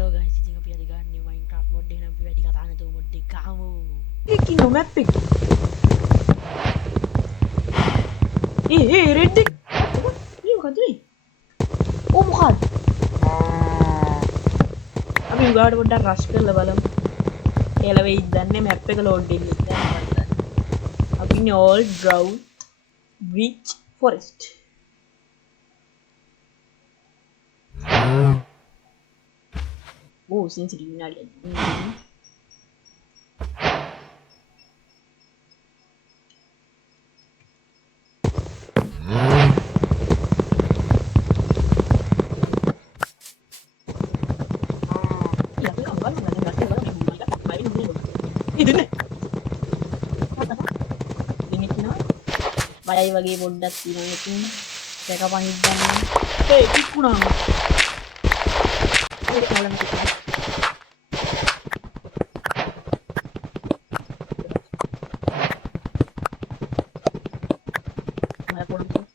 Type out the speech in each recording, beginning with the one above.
Hello guys ඉතින් අපි අද ගන්නේ Minecraft mod එක නම් අපි වැඩි කතා නැතුව mod එක ගහමු. Iki no map එක. red එක. මොකද මේ? ඕ මොකක්ද? අපි උගාට පොඩ්ඩක් රෂ් කරලා බලමු. කියලා වෙයිද දන්නේ map එක load වෙන්නේ නැහැ. අපි ඉන්නේ old ground rich forest. Oh, sensitive විනාඩියක්. බයයි වගේ පොඩ්ඩක් තියෙනවා ඉතින් දැක පනිද්දන්න ඒ කික්ුණා ඒක බලන්න කිව්වා මම පොඩ්ඩක්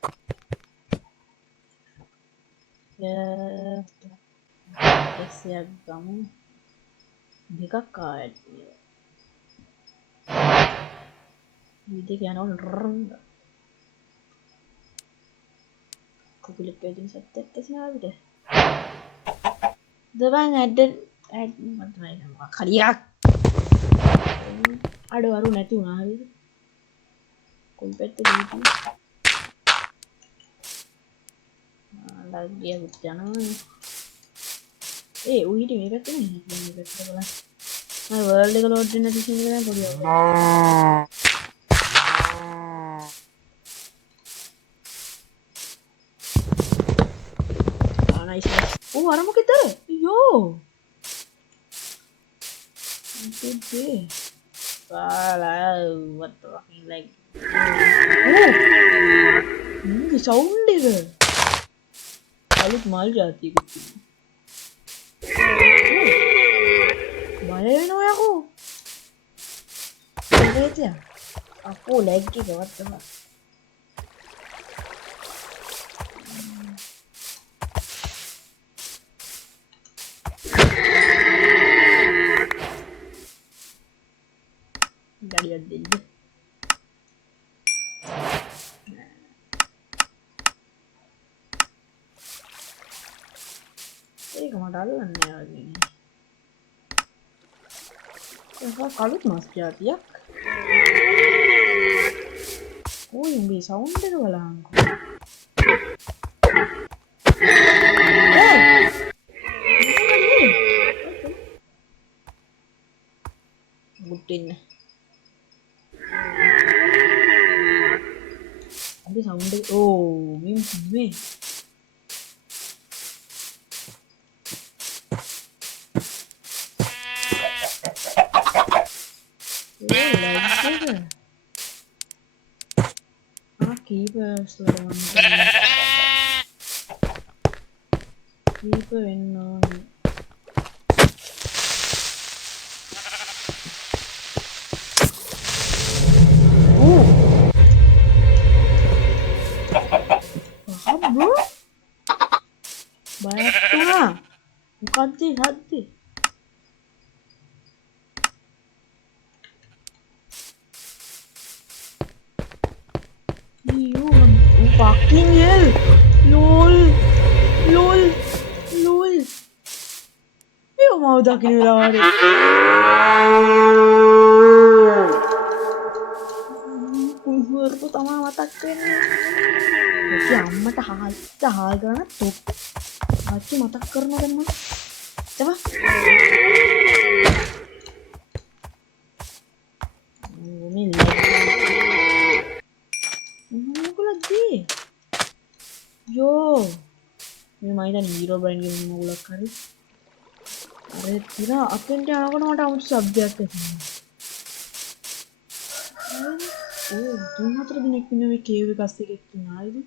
එක්සයක් ගමු දෙකක් ආයෙත් වීඩියෝ එක යනවා Kukulit pwede sa tete sinabi deh. Diba nga din kaliyak. Ada baru nanti ngahari. Kompet dito. Lagi ya buktian uhi di mereka tuh nih, mereka tuh lah. Nah, world kalau order nanti sini kan boleh. Oh, arah mau kita? Yo. Gede. Salah, what the fucking like. Oh. Ini sound deh. Kalau mal jati gitu. Bayar no aku. Lihat ya. Aku lagi gawat coba. Galian dulu. Kemana nih lagi? Kalut mas jati ya? Oh, yang bisa udah walang. Butin. Ada sound deh. Oh, mimpi. Keepers keeper and paham bro banyak tuh lah bukan sih hati fucking hell lol eu mau dakin lari pertama mata keren jadi amat hal karena tuh aku mata keren kan mas coba ini aku lagi yo ini mainan hero brain game mau ulang kali अरे तेरा अपन क्या ना कोना मटा मुझे subject है ओ तुम मात्र दिन एक दिन में केव कास्ते के तुम आए थे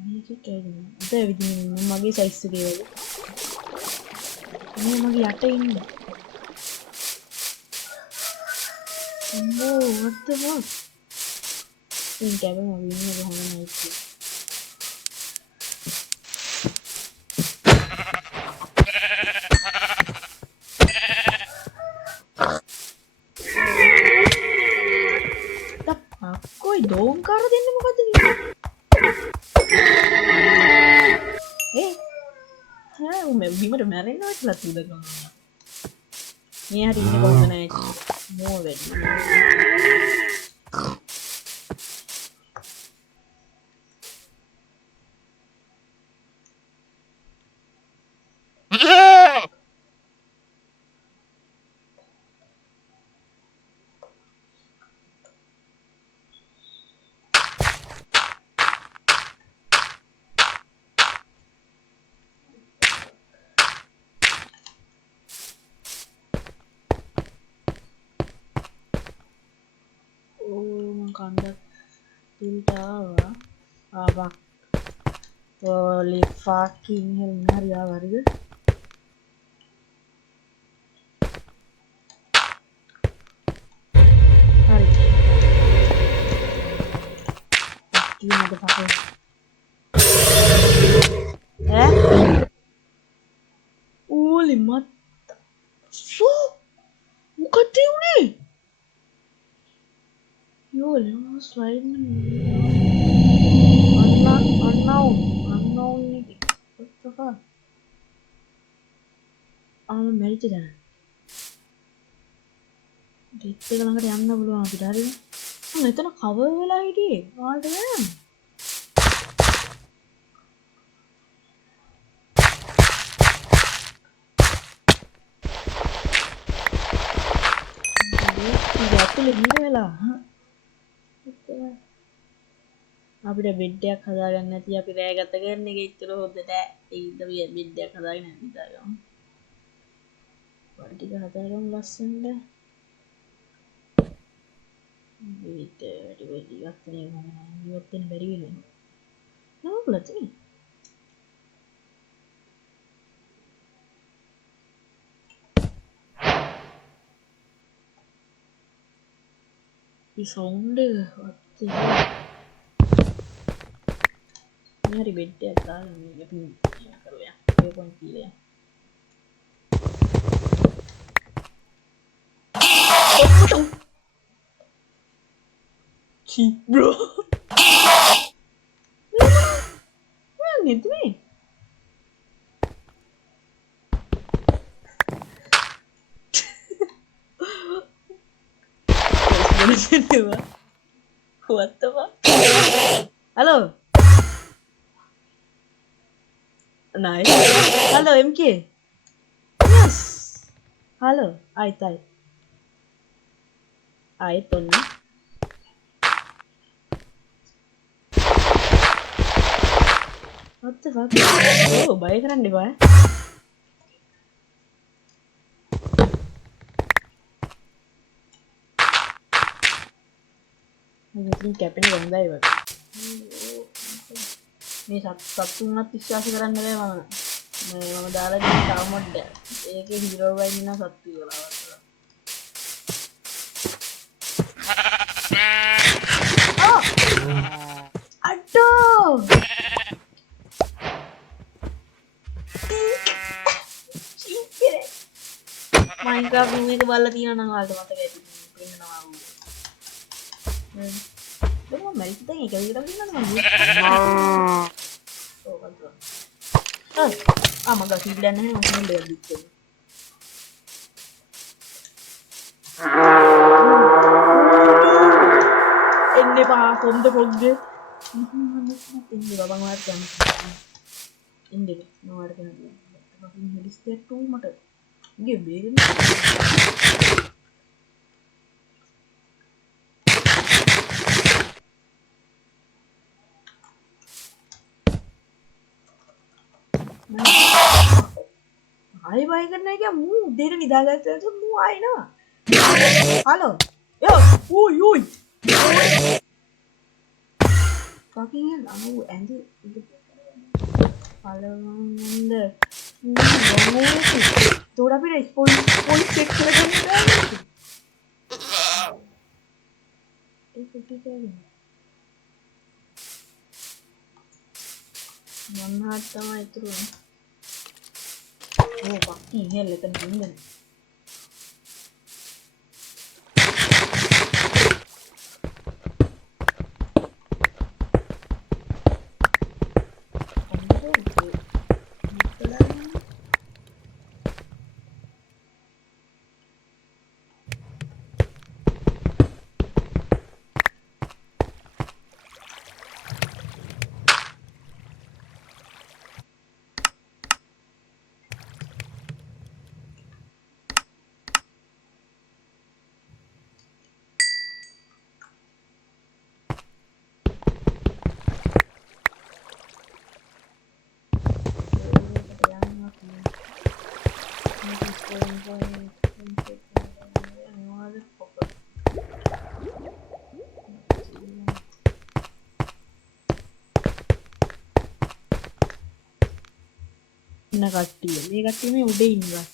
नहीं क्या है उधर भी दिन मगे साइज से केव नहीं मगे याटे इन ओ what the fuck इन कैबे मगे इन जो हमें नहीं थी හැ මේ බිමට මැරෙන්න වෙట్లా තුද ගන්න මේ හරි ඉන්නේ කොහොමද නැහැ මෝ වැඩි conduct filter apa boleh fucking hell hari ya hari hari ini ada pakai lima so buka dia ni yo lima slide unknown ni what the fuck මැරිච්ච දැන ඩෙත් එක ළඟට යන්න පුළුවන් අපිට හරිද මම එතන කවර් වෙලා හිටියේ ඔයාලට දැනෙන්නේ ඉන්න වෙලා අපිට බෙඩ් එකක් හදාගන්න නැති අපි රෑ ගත කරන එක ඉතල හොද්දට ඒද බෙඩ් එකක් හදාගෙන හිටාගමු වල ටික හදාගමු ලස්සනට බෙඩ් වැඩි ඉවත් නේ මම ඉවත් වෙන්න බැරි වෙනවා නෝලත් නේ ಈ ಸೌಂಡ್ ಮತ್ತೆ ಯಾರಿ ಬೆಡ್ಡೆ ಅಂತ ಕರುವೆ ಕೊಂತಿಲೆ ಚಿ bro ನಿಂತ್ವೆ what the fuck hello nice hello MK yes hello ಆಯ್ತು what the fuck oh bye කරන්න එපා ඉතින් කැපෙන ගඳයි වගේ මේ සත්තුන්වත් විශ්වාස කරන්න බෑ මම දාලා දෙන තාම මොඩ් ඒකේ හීරෝ වයින් ඉන්න සත්තු කියලා අඩෝ Minecraft මේක බලලා තියෙනවා නම් ඔයාලට මතක ඇති පෙන්නනවා Đúng rồi, mày tới ngày chơi đó nó mà mà gần khi lên nó không được được chừng em đi ba không tôi không biết tin gì bà ngoại chẳng em đi ngoại cái này mà mình đi step tu mà được cái gì Hai bhai करना है क्या मुंह देर निदा जाते हैं तो मुंह आए ना हेलो यो ओय ओय fucking hell I'm and hello अंदर थोड़ा भी रिस्पॉन्स चेक कर One heart තමයි ඉතුරු වෙන්නේ. Oh, fucking hell එතන හංගන. ඉන්න කට්ටිය මේ කට්ටිය මේ උඩේ ඉන්නවා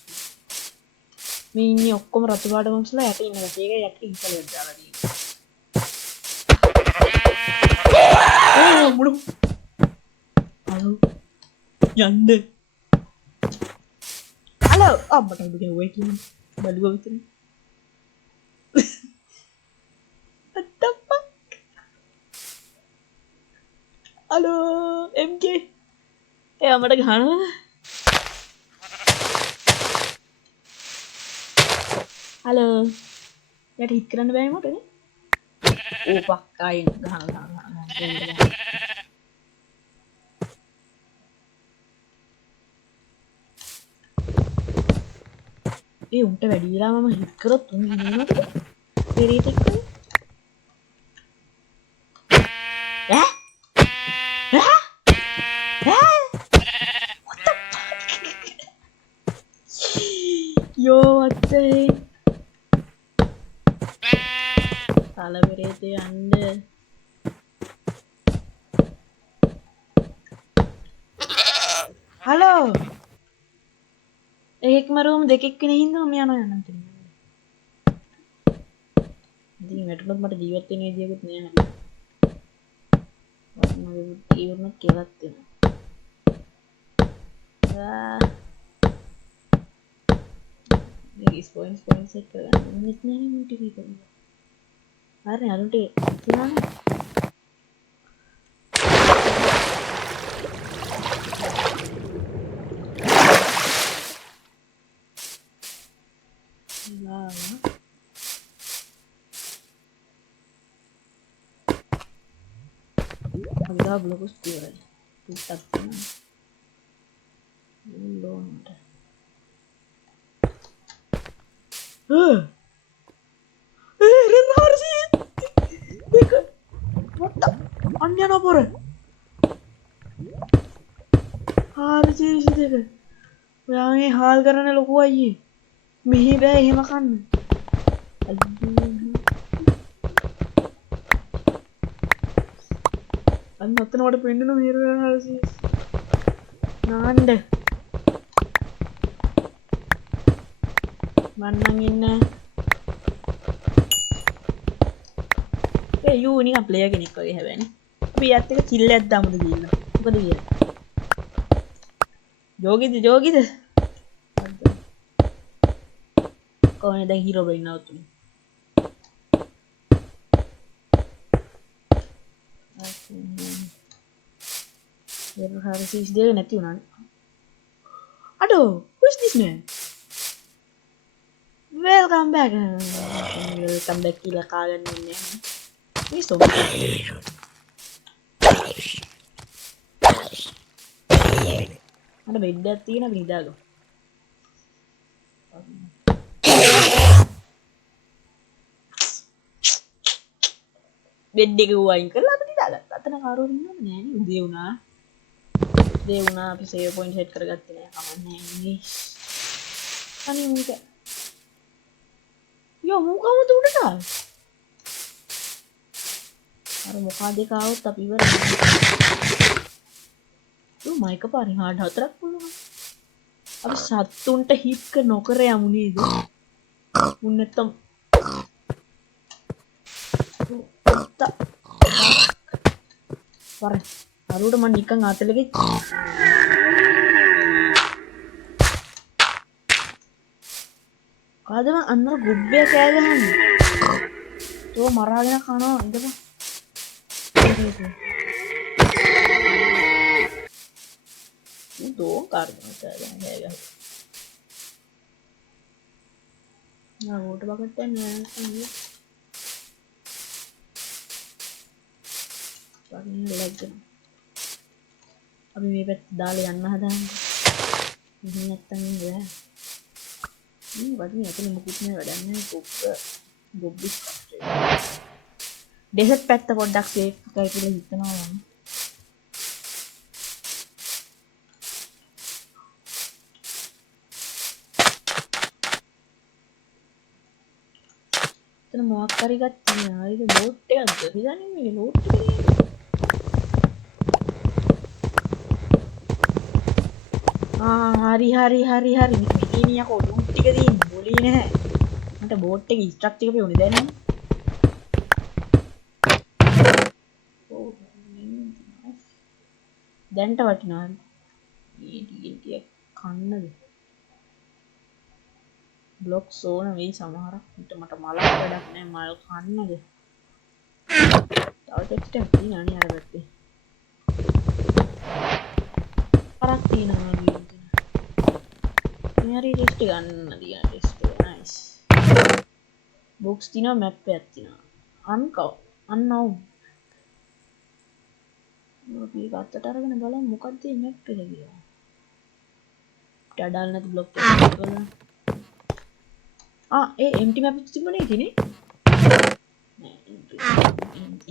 මේ ඉන්නේ ඔක්කොම රතු පාට මොන්ස්ලා යට ඉන්න කට්ටිය ඒක යට ඉස්සලෙන් දාලා තියෙනවා මුළු හලෝ යන්න හලෝ අම්මට ඉඳගෙන වෙයි කියන්නේ බඩුව විතරනේ what the fuck hello MK එයා මට ගහනවා හලෝ යට හිට කරන්න බෑ මට නේ ඕ පක්කායි ගහන ඒ උන්ට වැඩි වෙලා මම හිට කරොත් උන් ඉන්නවද පෙරේත එක්ක Yo, what the heck? Talaberete under. Hello. එකම රූම් දෙකක් වෙන හින්දා මම යනවා යන්න තියෙනවා. ඉතින් වැටුනොත් මට ජීවත් වෙන්න විදියකුත් නෑ නේද? මම ඉවරනොත් කියලා තියෙනවා. These points set කරගන්න මෙත් නෑ නේ ටික ටික. හරි අරුන්ට තියනනේ. Agak belum kuspir. Tutak kan. Belum. Harusnya. Dekat. What the? Anya apa re? Harusnya sih dekat. Yang ini hal karena lo kuai. Mehi bayi makan. අන්න අතන මට පෙන්නන මේර වෙනවා සීස් නාන්න මන්නම් ඉන්න ඒ යූ නිකන් ප්ලේයර් කෙනෙක් වගේ හැබැයිනේ අපි යාත් එක චිල් එකක් දාමුද කියලා මොකද කියලා ජෝගිද කොහොමද දැන් hero බලින්න අවුතුනේ Biar harus dia nanti unan. Aduh, who's this man? Welcome back. Welcome back gila kalian ini. Ini sobat. Ada beda tina beda loh. Beda gue කරලා අපිට දාලා. අතන කාරෝ ඉන්නවද නෑ නේ උදේ වුණා අපි සේව් පොයින්ට් සෙට් කරගත්තේ නෑ කමන්නේ නේ අනේ මුක යෝ මුකමද උඩට ආවේ අර මොකද කාවොත් අපි ඉවරයි යෝ මයික පාරේ හාඩ් හතරක් පුළුවන් අපි සත්තුන්ට හිට්ක නොකර යමු නේද උන් නැත්තම් Parah, baru udah nikah ngatel lagi. Kada mah annar gubbe kayak gini. Tuh marahnya kano, itu mah. Itu karena kayak gini. Nah, udah banget ya. ලැග්ගෙන අපි මේ පැත්ත දාලා යන්න හදාන්නේ ඉතින් නැත්තම් නෑ වඩින් ඇතුලේ මුකුත් නෑ වැඩක් නෑ ගොබ්බිස් ඩෙසර්ට් පැත්ත පොඩ්ඩක් සේෆ් එකයි කියලා හිතනවා මම එතන මොකක් හරි එකක් තියෙනවා. ඒක බෝට් එකක්ද? හිතන්නේ මේ බෝට් එක. හරි මිනිනියා කොඩුම් ටික තියෙන බොලී නැහැ. මට බෝට් එක ඉන්ස්ට්‍රක්ට් එක පෙවුනේ දැන් නේ. දැන්ට වටිනවා. මේ TNT කන්නද? බ්ලොක්ස් ඕන වෙයි සමහරක්. මට මලක් වැඩක් නැහැ. මල් කන්නද? තව ටෙක්ස්ට් එකක් තියෙනවා නේ අර පැත්තේ. පරක් තියෙනවා වගේ. හරි ටෙස්ට් ගන්න තියෙන ටෙස්ට් එක නයිස්. බොක්ස් තියෙනවා මැප් එකක් තියෙනවා. අන්නවුන්. අපි ඒක අතට අරගෙන බලමු මොකක්ද මේ මැප් එක කියලා. ටඩල් නැති බ්ලොක් එකක් බලන්න. ඒ empty map එක තිබුණේ ඉතිනේ. නෑ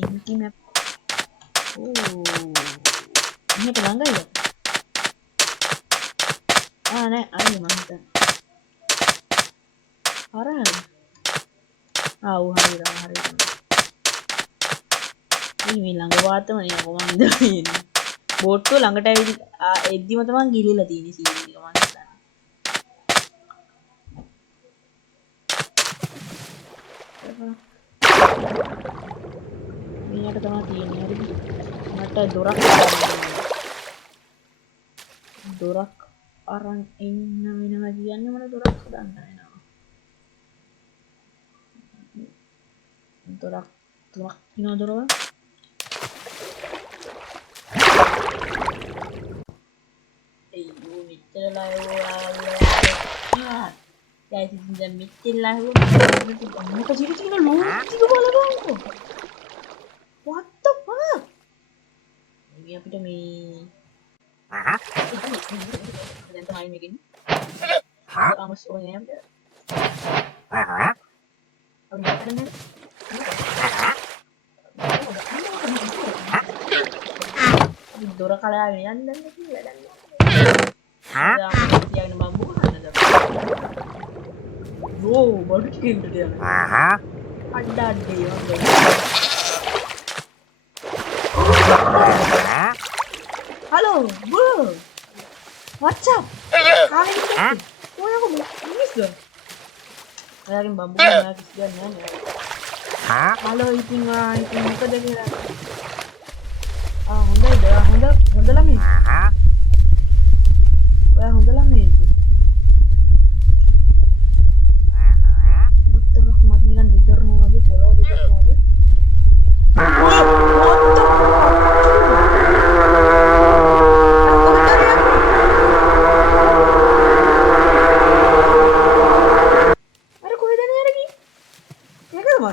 empty map. මේක ළඟයි. නෑ අයිය මම හිතන්නේ. හරි. හරි. මේ ළඟ වාතම නේ කොහොමද ඉන්නේ. බෝට්ටුව ළඟට ඇවිල්ලා එද්දිම තමයි ගිලිලා තියෙන්නේ සීන් එක මම හිතන්නේ. මෙයාට තමයි තියෙන්නේ හරිද? මට දොරක් අරන් එන්න වෙනවා කියන්නේ මට දොරක් හදන්න වෙනවා. දොරක් තියනවා දොරවල්. මෙච්චරලා දැන් මෙච්චරලා මොකද ඉතින් ලෝන් ටික බලපන්කො. what the fuck මේ අපිට මේ දැන් තමයි මේකෙන් ආමස් ඕනේ නේද දොර කලාගෙන යන්න දැන් කියලා වැඩක් තියාගෙන මම මොකක්ද බඩු ටිකෙන්ද තියලා අඩඩේ hello bro what's up ඔයාගේ මිනිස්ද ඔයාගෙන් බම්බු නෑ කිසි දෙයක් නෑ hello ඉතින් මොකද කියලා හොඳ ළමයි ඔයා හොඳ ළමයිද මුත්තමක් මම නිකන් දෙදරනවා වගේ පොළොව දෙදරනවා වගේ අර කොහෙද නේ අර ගියේ ඒකද මම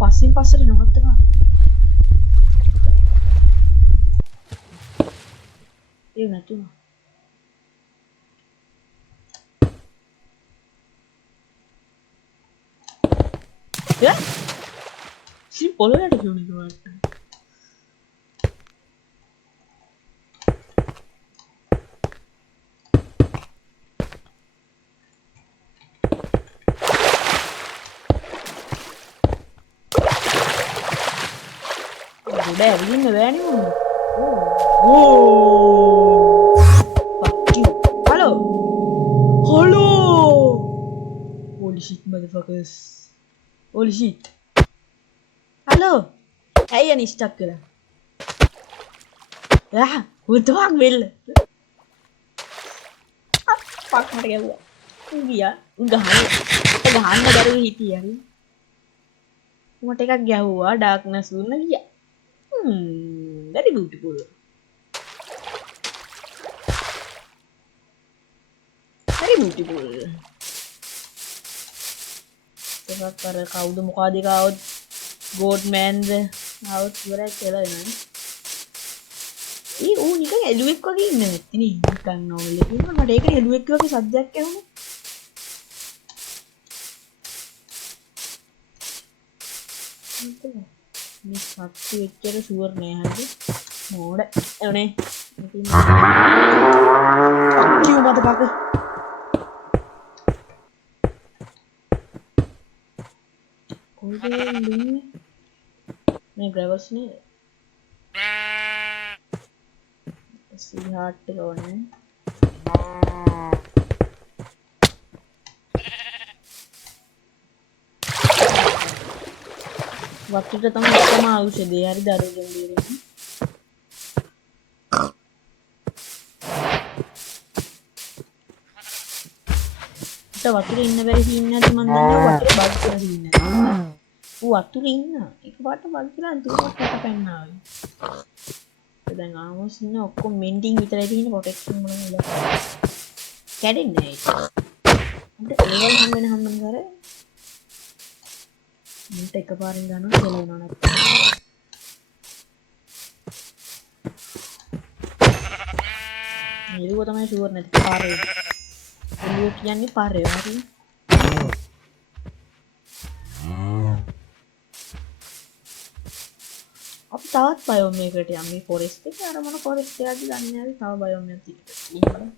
පස්සෙන් පස්සට නවත්තනවා ඒ නැතුණා සි පොළොවට කියුණා Udah, begini bani. Fuck you. Halo. Holy shit, motherfuckers. Holy shit. Halo. Hey, ni stuck kira. Udah, bell. Fuck මට ගැව්වා. ගියා. ගහන්න බැරුව හිටියා. මට එකක් ගැහුවා ඩාර්ක්නස් දුන්න ගියා. very beautiful. very beautiful. එකක් අර කවුද මොකද කවුද ගෝඩ්මෑන්ද ආවොත් ඉවරයි කියලා එනවා. ඌ නිකන් එළුවෙක් වගේ ඉන්නේ නැති නේ නිකන් නෝල් එකේ ඉන්න මට ඒක එළුවෙක් වගේ සද්දයක් ඇහුණා. මේ සත්තු එච්චර ෂුවර් නෑ හරිද මෝඩ එවනේ කිව් මත පක කොහෙද ඉන්නේ මේ ග්‍රැවල්ස් නේ සී හાર્ට් එක ඕනේ වට්ටට තමයි එකම ඖෂධය හරිද ආරෝග්‍යම් දිරේ වතුරේ ඉන්න බැරි සීන් නැති මන් දන්නවා වතුරේ බග් කියලා සීන් නැහැ. ඌ වතුරේ ඉන්න එකපාරට බග් කියලා අන්තිමට කට පැන්නා වගේ. දැන් ආවොස් ඉන්න ඔක්කොම මෙන්ඩින් විතරයි තියෙන ප්‍රොටෙක්ෂන් මොනවද කියලා. කැඩෙන්නේ නැහැ ඒක. අපිට ලෙවල් හම් වෙන කර මන්ට එකපාරින් ගන්නවා කියලා වෙනවා නැත්නම්. මේක තමයි ෂුවර් නැති පාරේ. එළිය කියන්නේ පාරේ හරි. අපි තවත් බයෝම් එකකට යමු මේ ෆොරෙස්ට් එකේ අර මොන ෆොරෙස්ට් එකක්ද දන්නේ නැහැ තව බයෝම් එකක් තියෙනවා.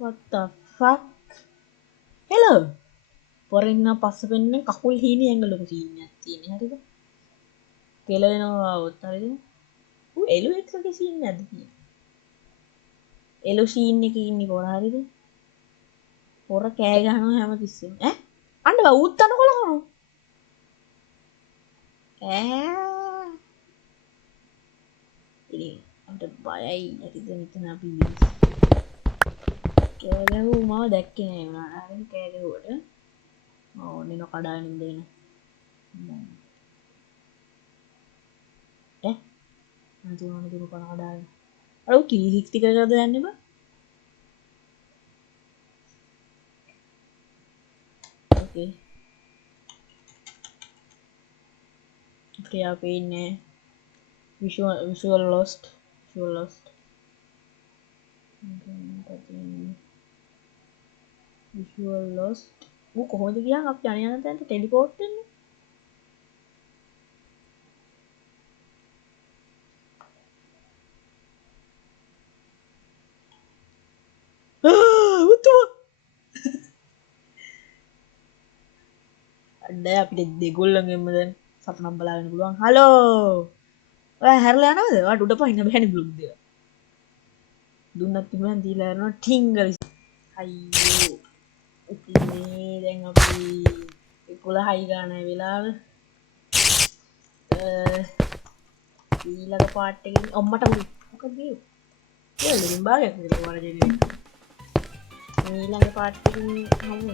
What the fuck? Hello. පොරින්න පස්ස පෙන්නේ කකුල් හීනේ ඇඟලක සීන් එකක් තියෙන හරිද? කෙලවෙනවා වොත් හරිද? ඌ එළුවෙක් වගේ සීන් නැද්ද තියෙන්නේ? එළු සීන් එකේ ඉන්නේ පොර හරිද? පොර කෑ ගහනවා හැමතිස්සෙම. ඈ? අන්න බා ඌත් අනකොල කරනවා. ඉතින් අපිට බයයි හරිද මෙතන අපි කෑ ගැහුව මම දැක්කේ නෑ වුණා. හරි කෑ ගැහුවට ඕනේ නෝ කඩාගෙන ඉඳගෙන. අන්තිමට දුරු කරන කඩාගෙන. අර උ 360 කරලාද යන්නේ බා? ඕකේ. අපිට ඉන්නේ visual lost. Visual lost. ඌ කොහොමද ගියාන් අපි යන තැනට ටෙලිපෝට් වෙන්නේ? උතුම. අඩේ අපිට දෙගොල්ලන්ගෙම දැන් සතනම් බලාගෙන පුළුවන්. හලෝ. ඔයා හැරලා යනවද? ඔයාට උඩ පහින්න බෑනේ බ්ලොග් දෙක. දුන්නත් තිබුණා දීලා යනවා ටිංගල්. අයියෝ. ඉතින් දැන් අපි 11යි ගාන වෙලාව ඊළඟ පාර්ට් එකකින් අම්මට මොකද මේ ඒ ලෙලින් භාගයක් විතර වරදෙන්නේ ඊළඟ පාර්ට් එකකින් හමු